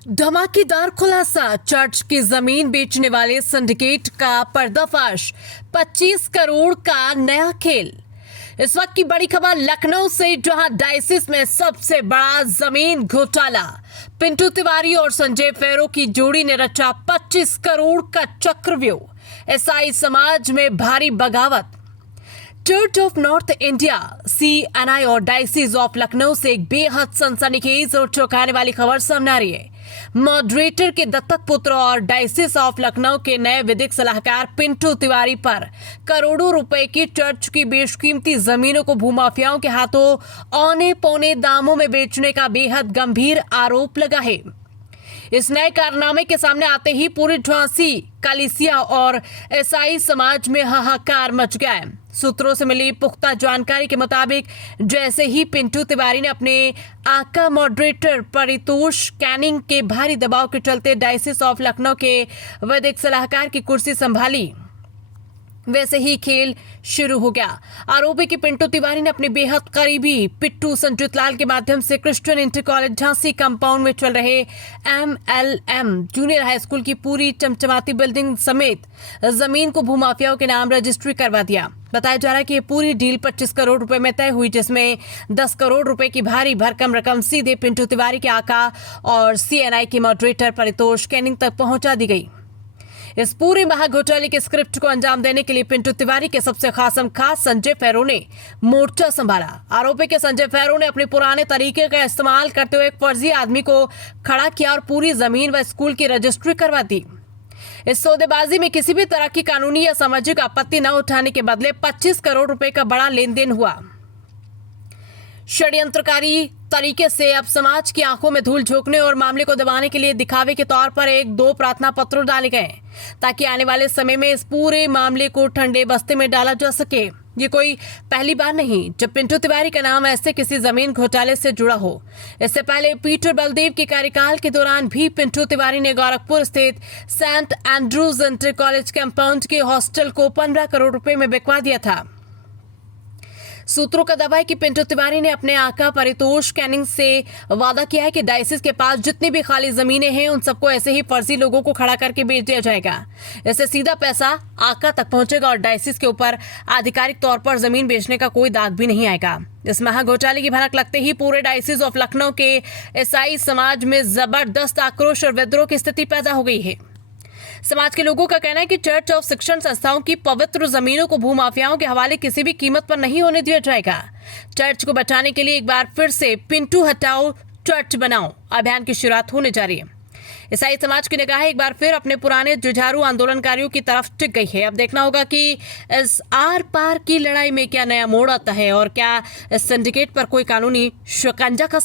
धमाकेदार खुलासा, चर्च की जमीन बेचने वाले सिंडिकेट का पर्दाफाश, 25 करोड़ का नया खेल। इस वक्त की बड़ी खबर लखनऊ से, जहां डायसिस में सबसे बड़ा जमीन घोटाला। पिंटू तिवारी और संजय फेरो की जोड़ी ने रचा 25 करोड़ का चक्रव्यूह। ईसाई समाज में भारी बगावत। Church of north India CNI और डायसिस ऑफ लखनऊ से एक बेहद सनसनीखेज और चौंकाने वाली खबर सामने आ रही है। मॉडरेटर के दत्तक पुत्र और डायसिस ऑफ लखनऊ के नए विधिक सलाहकार पिंटू तिवारी पर करोड़ों रुपए की चर्च की बेशकीमती जमीनों को भूमाफियाओं के हाथों औने पौने दामों में बेचने का बेहद गंभीर आरोप लगा है। इस नए कारनामे के सामने आते ही पूरी झांसी कलीसिया और ईसाई समाज में हाहाकार मच गया है। सूत्रों से मिली पुख्ता जानकारी के मुताबिक जैसे ही पिंटू तिवारी ने अपने आका मॉडरेटर परितोष कैनिंग के भारी दबाव के चलते डायसिस ऑफ लखनऊ के वैदिक सलाहकार की कुर्सी संभाली, वैसे ही खेल शुरू हो गया। आरोप है कि पिंटू तिवारी ने अपने बेहद करीबी पिट्टू संजीत लाल के माध्यम से Christian inter college Jhansi compound में चल रहे MLM जूनियर हाई स्कूल की पूरी चमचमाती बिल्डिंग समेत जमीन को भूमाफियाओं के नाम रजिस्ट्री करवा दिया। बताया जा रहा है कि ये पूरी डील 25 करोड़ रुपए में तय हुई, जिसमें 10 करोड़ रुपए की भारी भरकम रकम सीधे पिंटू तिवारी के आका और CNI के मॉडरेटर परितोष कैनिंग तक पहुंचा दी गई। इस पूरे महाघोटाले के स्क्रिप्ट को अंजाम देने के लिए पिंटू तिवारी के सबसे खासम खास संजय फेरो ने मोर्चा संभाला। आरोप है कि संजय फेरो ने अपने पुराने तरीके का इस्तेमाल करते हुए एक फर्जी आदमी को खड़ा किया और पूरी जमीन व स्कूल की रजिस्ट्री करवा दी। इस सौदेबाजी में किसी भी तरह की कानूनी या सामाजिक आपत्ति न उठाने के बदले 25 करोड़ रुपए का बड़ा लेन देन हुआ। षड्यंत्रकारी तरीके से अब समाज की आंखों में धूल झोंकने और मामले को दबाने के लिए दिखावे के तौर पर 1-2 प्रार्थना पत्र डाले गए, ताकि आने वाले समय में इस पूरे मामले को ठंडे बस्ते में डाला जा सके। ये कोई पहली बार नहीं जब पिंटू तिवारी का नाम ऐसे किसी जमीन घोटाले से जुड़ा हो। इससे पहले पीटर बलदेव के कार्यकाल के दौरान भी पिंटू तिवारी ने गोरखपुर स्थित Saint Andrews inter college compound के हॉस्टल को 15 करोड़ रुपए में बिकवा दिया था। सूत्रों का दावा है कि पिंटू तिवारी ने अपने आका परितोष कैनिंग से वादा किया है कि डायसिस के पास जितनी भी खाली जमीनें हैं उन सबको ऐसे ही फर्जी लोगों को खड़ा करके बेच दिया जाएगा। इससे सीधा पैसा आका तक पहुंचेगा और डायसिस के ऊपर आधिकारिक तौर पर जमीन बेचने का कोई दाग भी नहीं आएगा। इस महाघोटाले की भनक लगते ही पूरे डायसिस ऑफ लखनऊ के ईसाई समाज में जबरदस्त आक्रोश और विद्रोह की स्थिति पैदा हो गई है। समाज के लोगों का कहना है कि चर्च ऑफ शिक्षण संस्थाओं की पवित्र जमीनों को भूमाफियाओं के हवाले किसी भी कीमत पर नहीं होने दिया जाएगा। चर्च को बचाने के लिए एक बार फिर से पिंटू हटाओ चर्च बनाओ अभियान की शुरुआत होने जा रही है। ईसाई समाज की निगाह एक बार फिर अपने पुराने जुझारू आंदोलनकारियों की तरफ टिक गई है। अब देखना होगा कि इस आर पार की लड़ाई में क्या नया मोड़ आता है और क्या इस सिंडिकेट पर कोई कानूनी शिकंजा कसेगा।